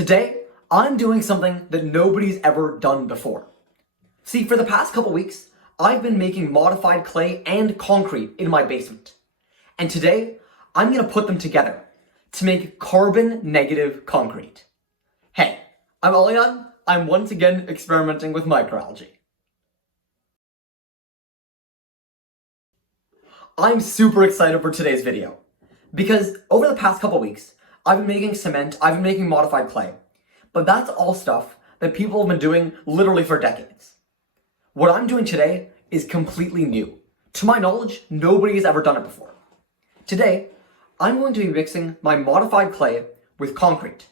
Today, I'm doing something that nobody's ever done before. See, for the past couple weeks, I've been making modified clay and concrete in my basement. And today, I'm gonna put them together to make carbon negative concrete. Hey, I'm Alian. I'm once again experimenting with microalgae. I'm super excited for today's video because over the past couple weeks, I've been making cement, I've been making modified clay, but that's all stuff that people have been doing literally for decades. What I'm doing today is completely new. To my knowledge, nobody has ever done it before. Today, I'm going to be mixing my modified clay with concrete.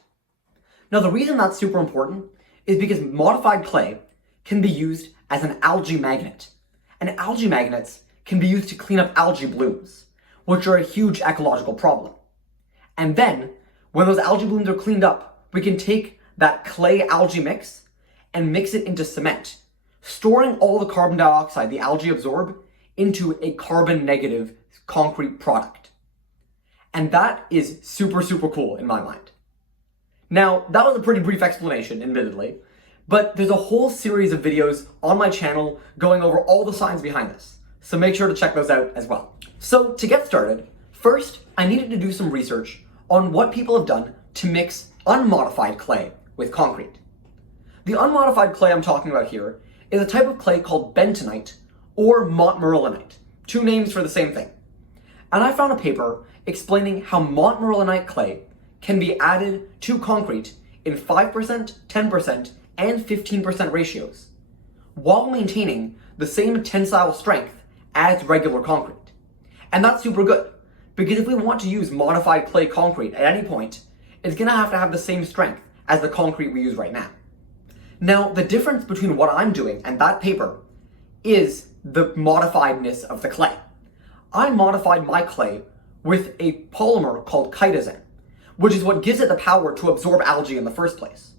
Now, the reason that's super important is because modified clay can be used as an algae magnet. And algae magnets can be used to clean up algae blooms, which are a huge ecological problem. And then, when those algae blooms are cleaned up, we can take that clay algae mix and mix it into cement, storing all the carbon dioxide the algae absorb into a carbon negative concrete product. And that is super, super cool in my mind. Now, that was a pretty brief explanation, admittedly, but there's a whole series of videos on my channel going over all the science behind this. So make sure to check those out as well. So to get started, first, I needed to do some research on what people have done to mix unmodified clay with concrete. The unmodified clay I'm talking about here is a type of clay called bentonite or montmorillonite, two names for the same thing. And I found a paper explaining how montmorillonite clay can be added to concrete in 5%, 10%, and 15% ratios, while maintaining the same tensile strength as regular concrete. And that's super good, because if we want to use modified clay concrete at any point, it's gonna have to have the same strength as the concrete we use right now. Now, the difference between what I'm doing and that paper is the modifiedness of the clay. I modified my clay with a polymer called chitosan, which is what gives it the power to absorb algae in the first place.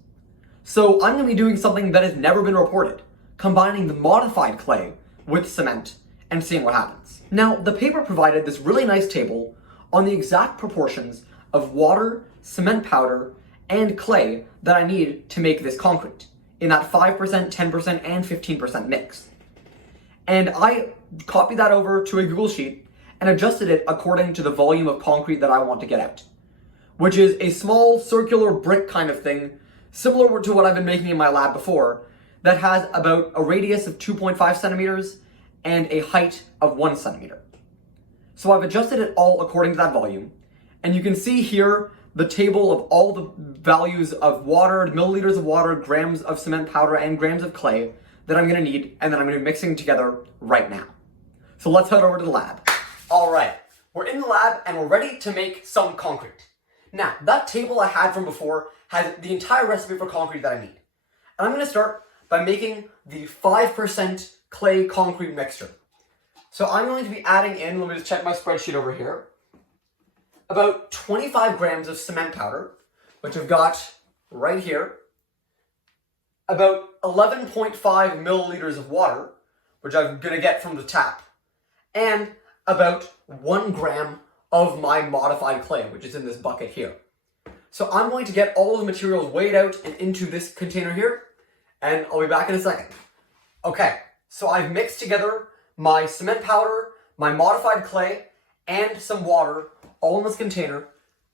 So I'm gonna be doing something that has never been reported, combining the modified clay with cement and seeing what happens. Now, the paper provided this really nice table on the exact proportions of water, cement powder, and clay that I need to make this concrete in that 5%, 10%, and 15% mix. And I copied that over to a Google Sheet and adjusted it according to the volume of concrete that I want to get out, which is a small circular brick kind of thing, similar to what I've been making in my lab before, that has about a radius of 2.5 centimeters and a height of 1 centimeter. So I've adjusted it all according to that volume, and you can see here the table of all the values of water, milliliters of water, grams of cement powder, and grams of clay that I'm gonna need, and that I'm gonna be mixing together right now. So let's head over to the lab. All right, we're in the lab and we're ready to make some concrete. Now, that table I had from before has the entire recipe for concrete that I need. And I'm gonna start by making the 5% clay concrete mixture. So I'm going to be adding in, let me just check my spreadsheet over here, about 25 grams of cement powder, which I've got right here, about 11.5 milliliters of water, which I'm gonna get from the tap, and about 1 gram of my modified clay, which is in this bucket here. So I'm going to get all of the materials weighed out and into this container here, and I'll be back in a second. Okay, so I've mixed together my cement powder, my modified clay, and some water all in this container,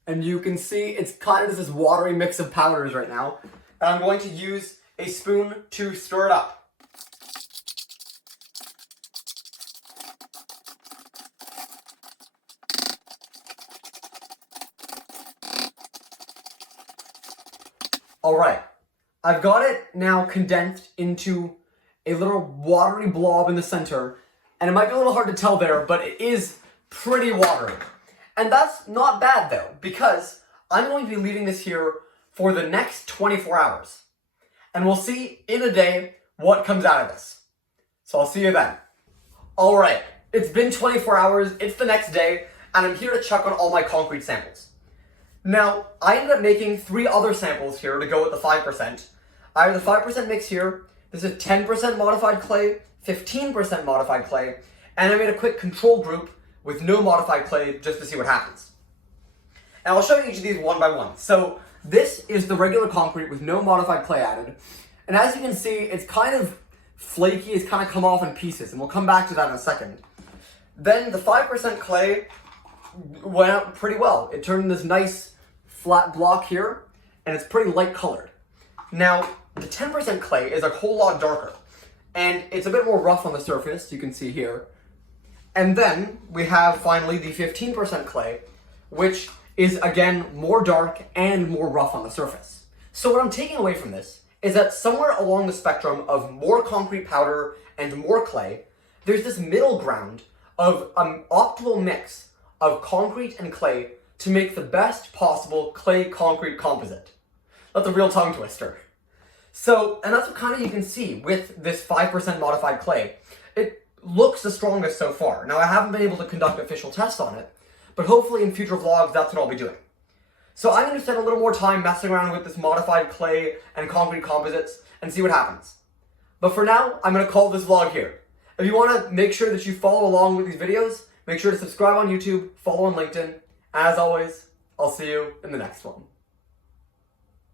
and you can see it's kind of this watery mix of powders right now, and I'm going to use a spoon to stir it up. All right, I've got it now condensed into a little watery blob in the center, and it might be a little hard to tell there, but it is pretty watery. And that's not bad though, because I'm going to be leaving this here for the next 24 hours. And we'll see in a day what comes out of this. So I'll see you then. All right, it's been 24 hours, it's the next day, and I'm here to check on all my concrete samples. Now, I ended up making 3 other samples here to go with the 5%. I have the 5% mix here. This is 10% modified clay, 15% modified clay, and I made a quick control group with no modified clay just to see what happens. And I'll show you each of these one by one. So This is the regular concrete with no modified clay added. And as you can see, it's kind of flaky, it's kind of come off in pieces, and we'll come back to that in a second. Then the 5% clay went out pretty well. It turned this nice flat block here, and it's pretty light colored. Now, the 10% clay is a whole lot darker, and it's a bit more rough on the surface, you can see here. And then we have finally the 15% clay, which is again more dark and more rough on the surface. So what I'm taking away from this is that somewhere along the spectrum of more concrete powder and more clay, there's this middle ground of an optimal mix of concrete and clay to make the best possible clay-concrete composite. That's a real tongue twister. So, and that's what kind of you can see with this 5% modified clay. It looks the strongest so far. Now, I haven't been able to conduct official tests on it, but hopefully in future vlogs, that's what I'll be doing. So I'm going to spend a little more time messing around with this modified clay and concrete composites and see what happens. But for now, I'm going to call this vlog here. If you want to make sure that you follow along with these videos, make sure to subscribe on YouTube, follow on LinkedIn, and as always, I'll see you in the next one.